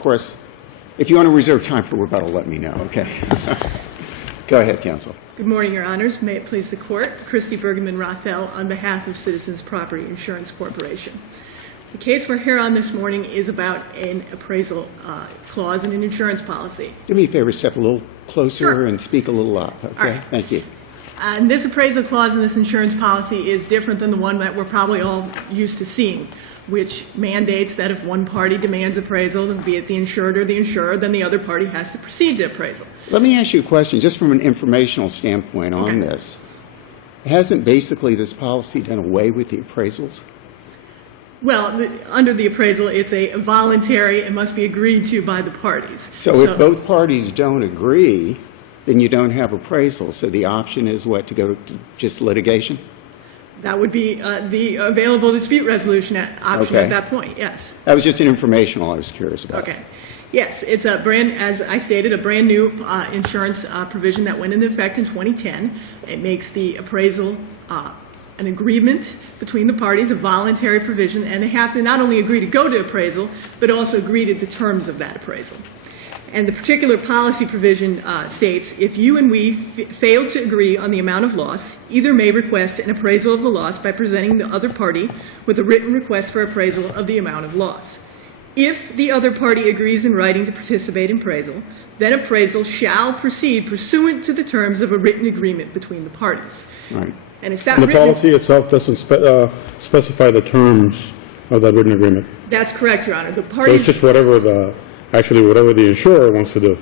course, if you want to reserve time for rebuttal, let me know, okay? Go ahead, counsel. Good morning, Your Honors. May it please the Court. Christy Bergman-Rothel on behalf of Citizens Property Insurance Corporation. The case we're here on this morning is about an appraisal clause in an insurance policy. Do me a favor, step a little closer Sure. and speak a little up, okay? All right. Thank you. And this appraisal clause in this insurance policy is different than the one that we're probably all used to seeing, which mandates that if one party demands appraisal, be it the insured or the insurer, then the other party has to proceed to appraisal. Let me ask you a question, just from an informational standpoint on this. Hasn't basically this policy done away with the appraisals? Well, under the appraisal, it's a voluntary, it must be agreed to by the parties. So if both parties don't agree, then you don't have appraisal. So the option is what, to go to just litigation? That would be the available dispute resolution option Okay. at that point, yes. That was just an informational I was curious about. Okay. Yes, it's a brand, as I stated, a brand new insurance provision that went into effect in 2010. It makes the appraisal an agreement between the parties, a voluntary provision, and they have to not only agree to go to appraisal, but also agree to the terms of that appraisal. And the particular policy provision states, if you and we fail to agree on the amount of loss, either may request an appraisal of the loss by presenting the other party with a written request for appraisal of the amount of loss. If the other party agrees in writing to participate in appraisal, then appraisal shall proceed pursuant to the terms of a written agreement between the parties. Right. And it's that And the written... policy itself doesn't specify the terms of that written agreement. That's correct, Your Honor. The So parties... it's just whatever the insurer wants to do.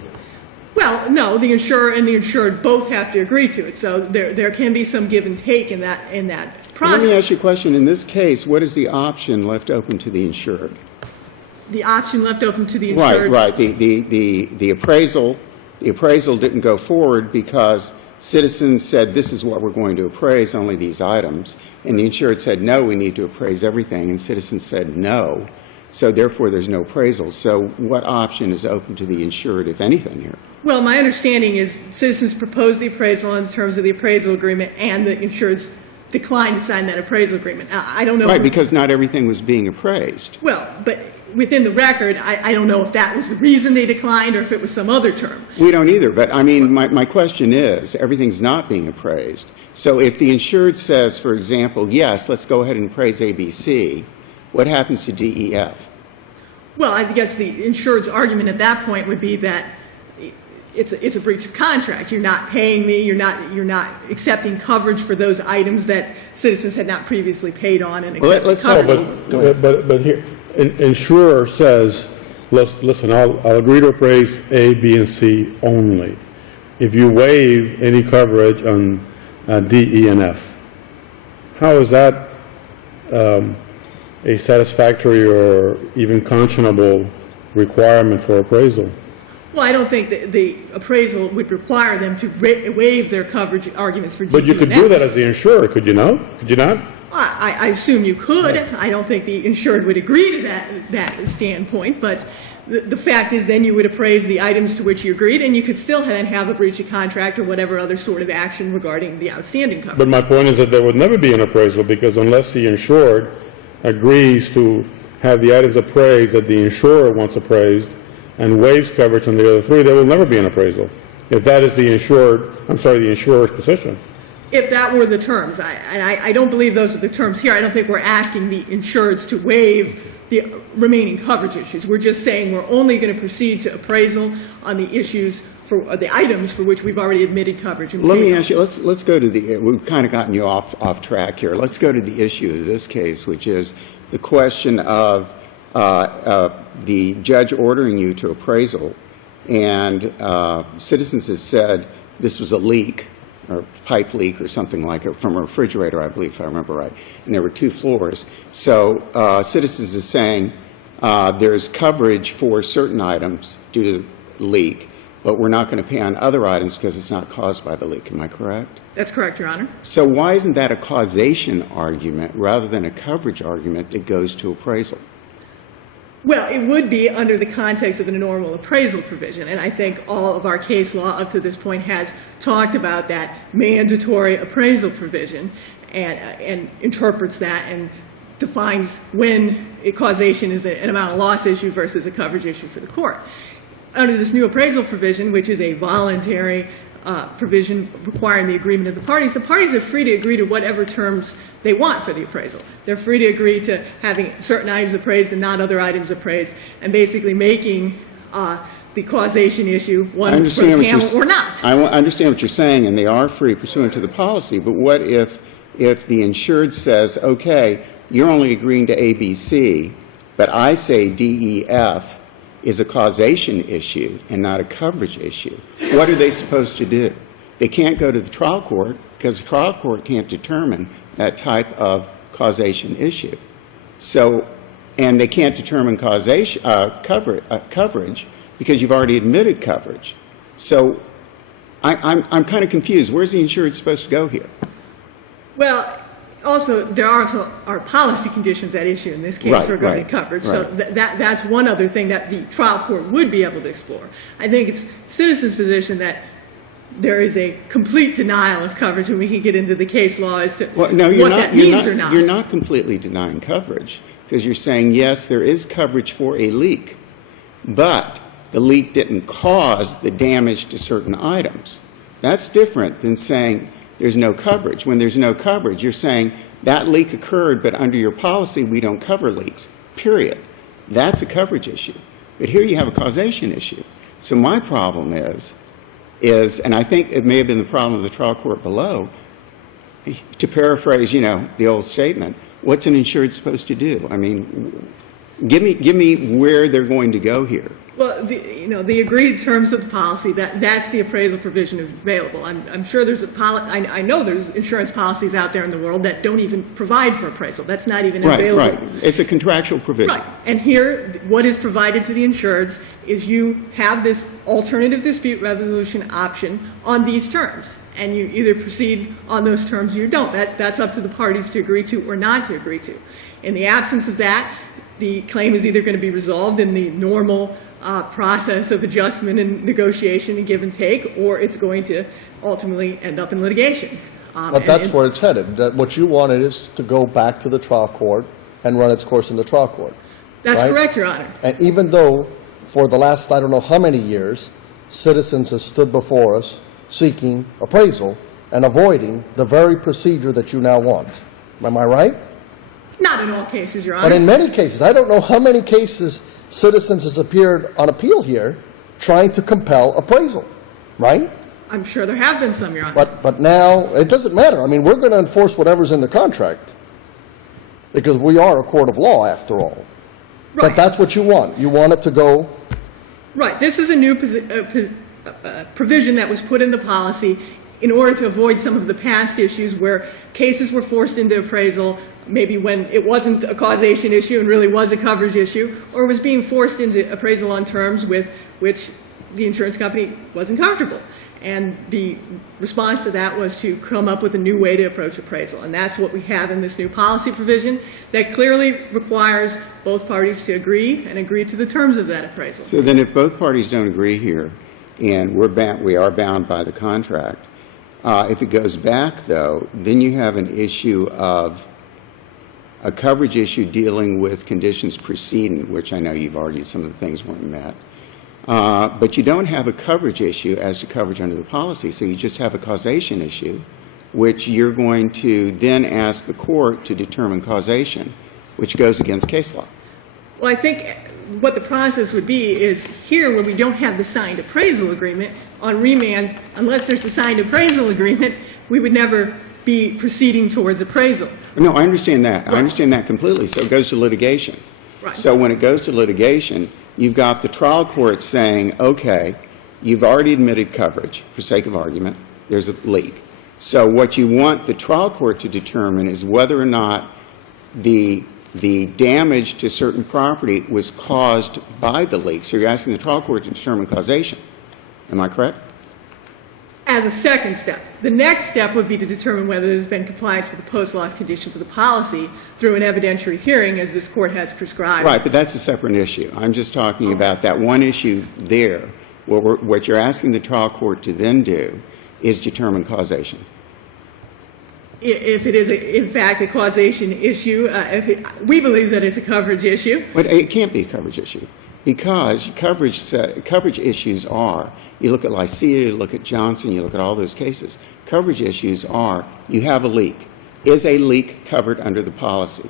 Well, no, the insurer and the insured both have to agree to it, so there can be some give and take in that process. Let me ask you a question. In this case, what is the option left open to the insured? The option left open to the insured... Right. The appraisal didn't go forward because Citizens said this is what we're going to appraise, only these items, and the insured said no, we need to appraise everything, and Citizens said no, so therefore there's no appraisal. So what option is open to the insured, if anything, here? Well, my understanding is Citizens proposed the appraisal in terms of the appraisal agreement, and the insureds declined to sign that appraisal agreement. I don't know... Right, because not everything was being appraised. Well, but within the record, I don't know if that was the reason they declined or if it was some other term. We don't either, but I mean, my question is, everything's not being appraised. So if the insured says, for example, yes, let's go ahead and appraise ABC, what happens to DEF? Well, I guess the insured's argument at that point would be that it's a breach of contract. You're not paying me. You're not accepting coverage for those items that Citizens had not previously paid on and accepted coverage. But here, insurer says, listen, I'll agree to appraise A, B, and C only if you waive any coverage on D, E, and F. How is that a satisfactory or even conscionable requirement for appraisal? Well, I don't think that the appraisal would require them to waive their coverage arguments for D, But you E, could and do F. that as the insurer, could you not? Could you not? I assume you could. I don't think the insured would agree to that standpoint, but the fact is then you would appraise the items to which you agreed, and you could still then have a breach of contract or whatever other sort of action regarding the outstanding coverage. But my point is that there would never be an appraisal, because unless the insured agrees to have the items appraised that the insurer wants appraised and waives coverage on the other three, there will never be an appraisal, if that is the insurer's position. If that were the terms. I don't believe those are the terms here. I don't think we're asking the insureds to waive the remaining coverage issues. We're just saying we're only going to proceed to appraisal on the issues for the items for which we've already admitted coverage. And Let me ask you, let's go to we've kind of gotten you off track here. Let's go to the issue of this case, which is the question of the judge ordering you to appraisal, and Citizens has said this was a leak, or pipe leak or something like it, from a refrigerator, I believe, if I remember right, and there were 2 floors. So Citizens is saying there's coverage for certain items due to the leak, but we're not going to pay on other items because it's not caused by the leak. Am I correct? That's correct, Your Honor. So why isn't that a causation argument rather than a coverage argument that goes to appraisal? Well, it would be under the context of a normal appraisal provision, and I think all of our case law up to this point has talked about that mandatory appraisal provision and interprets that and defines when causation is an amount of loss issue versus a coverage issue for the court. Under this new appraisal provision, which is a voluntary provision requiring the agreement of the parties are free to agree to whatever terms they want for the appraisal. They're free to agree to having certain items appraised and not other items appraised, and basically making the causation issue one for the panel or not. I understand what you're saying, and they are free pursuant to the policy, but what if the insured says, okay, you're only agreeing to A, B, C, but I say D, E, F is a causation issue and not a coverage issue? What are they supposed to do? They can't go to the trial court because the trial court can't determine that type of causation issue. So, and they can't determine causation coverage because you've already admitted coverage. So, I'm kind of confused. Where's the insured supposed to go here? Well, also, there are policy conditions at issue in this case regarding coverage. So that's one other thing that the trial court would be able to explore. I think it's citizens' position that there is a complete denial of coverage, and we can get into the case law as to what that means or not. You're not completely denying coverage because you're saying, yes, there is coverage for a leak, but the leak didn't cause the damage to certain items. That's different than saying there's no coverage. When there's no coverage, you're saying that leak occurred, but under your policy, we don't cover leaks, period. That's a coverage issue. But here you have a causation issue. So my problem is, and I think it may have been the problem of the trial court below, to paraphrase, the old statement, what's an insured supposed to do? I mean, give me where they're going to go here. Well, the agreed terms of the policy, that's the appraisal provision available. I'm sure there's I know there's insurance policies out there in the world that don't even provide for appraisal. That's not even available. Right. It's a contractual provision. Right. And here, what is provided to the insureds is you have this alternative dispute resolution option on these terms. And you either proceed on those terms or you don't. That's up to the parties to agree to or not to agree to. In the absence of that, the claim is either going to be resolved in the normal process of adjustment and negotiation and give and take, or it's going to ultimately end up in litigation. But that's where it's headed. What you wanted is to go back to the trial court and run its course in the trial court. That's right? correct, Your Honor. And even though for the last, I don't know how many years, citizens have stood before us seeking appraisal and avoiding the very procedure that you now want. Am I right? Not in all cases, Your Honor. But in many cases. I don't know how many cases citizens has appeared on appeal here trying to compel appraisal, right? I'm sure there have been some, Your Honor. But now, it doesn't matter. I mean, we're going to enforce whatever's in the contract because we are a court of law, after all. Right. But that's what you want. You want it to go. Right. This is a new provision that was put in the policy in order to avoid some of the past issues where cases were forced into appraisal, maybe when it wasn't a causation issue and really was a coverage issue, or was being forced into appraisal on terms with which the insurance company wasn't comfortable. And the response to that was to come up with a new way to approach appraisal. And that's what we have in this new policy provision that clearly requires both parties to agree and agree to the terms of that appraisal. So then if both parties don't agree here, and we are bound by the contract, if it goes back, though, then you have an issue of a coverage issue dealing with conditions preceding, which I know you've argued some of the things weren't met. But you don't have a coverage issue as to coverage under the policy, so you just have a causation issue, which you're going to then ask the court to determine causation, which goes against case law. Well, I think what the process would be is here where we don't have the signed appraisal agreement, on remand, unless there's a signed appraisal agreement, we would never be proceeding towards appraisal. No, I understand that. Right. I understand that completely. So it goes to litigation. Right. So when it goes to litigation, you've got the trial court saying, okay, you've already admitted coverage, for sake of argument, there's a leak. So what you want the trial court to determine is whether or not the damage to certain property was caused by the leak. So you're asking the trial court to determine causation. Am I correct? As a second step. The next step would be to determine whether there's been compliance with the post-loss conditions of the policy through an evidentiary hearing, as this court has prescribed. Right, but that's a separate issue. I'm just talking about that one issue there. What you're asking the trial court to then do is determine causation. If it is, in fact, a causation issue, we believe that it's a coverage issue. But it can't be a coverage issue, because coverage issues are, you look at Lycia, you look at Johnson, you look at all those cases, coverage issues are, you have a leak. Is a leak covered under the policy?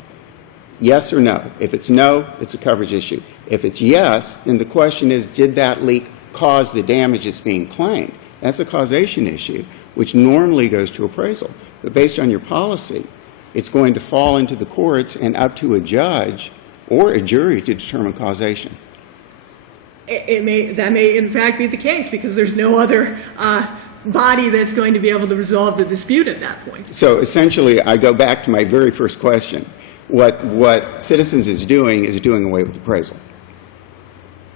Yes or no? If it's no, it's a coverage issue. If it's yes, then the question is, did that leak cause the damages being claimed? That's a causation issue, which normally goes to appraisal. But based on your policy, it's going to fall into the courts and up to a judge or a jury to determine causation. That may in fact be the case, because there's no other body that's going to be able to resolve the dispute at that point. So essentially, I go back to my very first question. What Citizens is doing away with appraisal.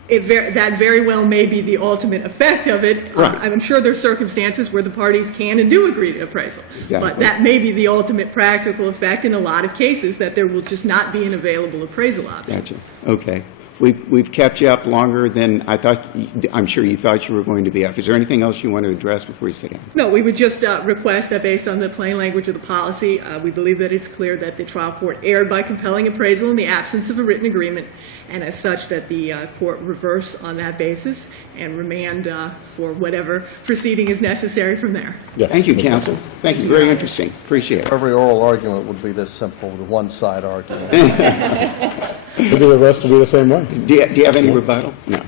That very well may be the ultimate effect of it. Right. I'm sure there's circumstances where the parties can and do agree to appraisal. Exactly. But that may be the ultimate practical effect in a lot of cases, that there will just not be an available appraisal option. Gotcha. Okay. We've kept you up longer than I thought. I'm sure you thought you were going to be up. Is there anything else you want to address before you sit down? No, we would just request that based on the plain language of the policy, we believe that it's clear that the trial court erred by compelling appraisal in the absence of a written agreement, and as such that the court reverse on that basis and remand for whatever proceeding is necessary from there. Yes. Thank you, counsel. Thank you. Very interesting. Appreciate it. Every oral argument would be this simple, the one-side argument. Maybe the rest will be the same way. Do you have any rebuttal? No.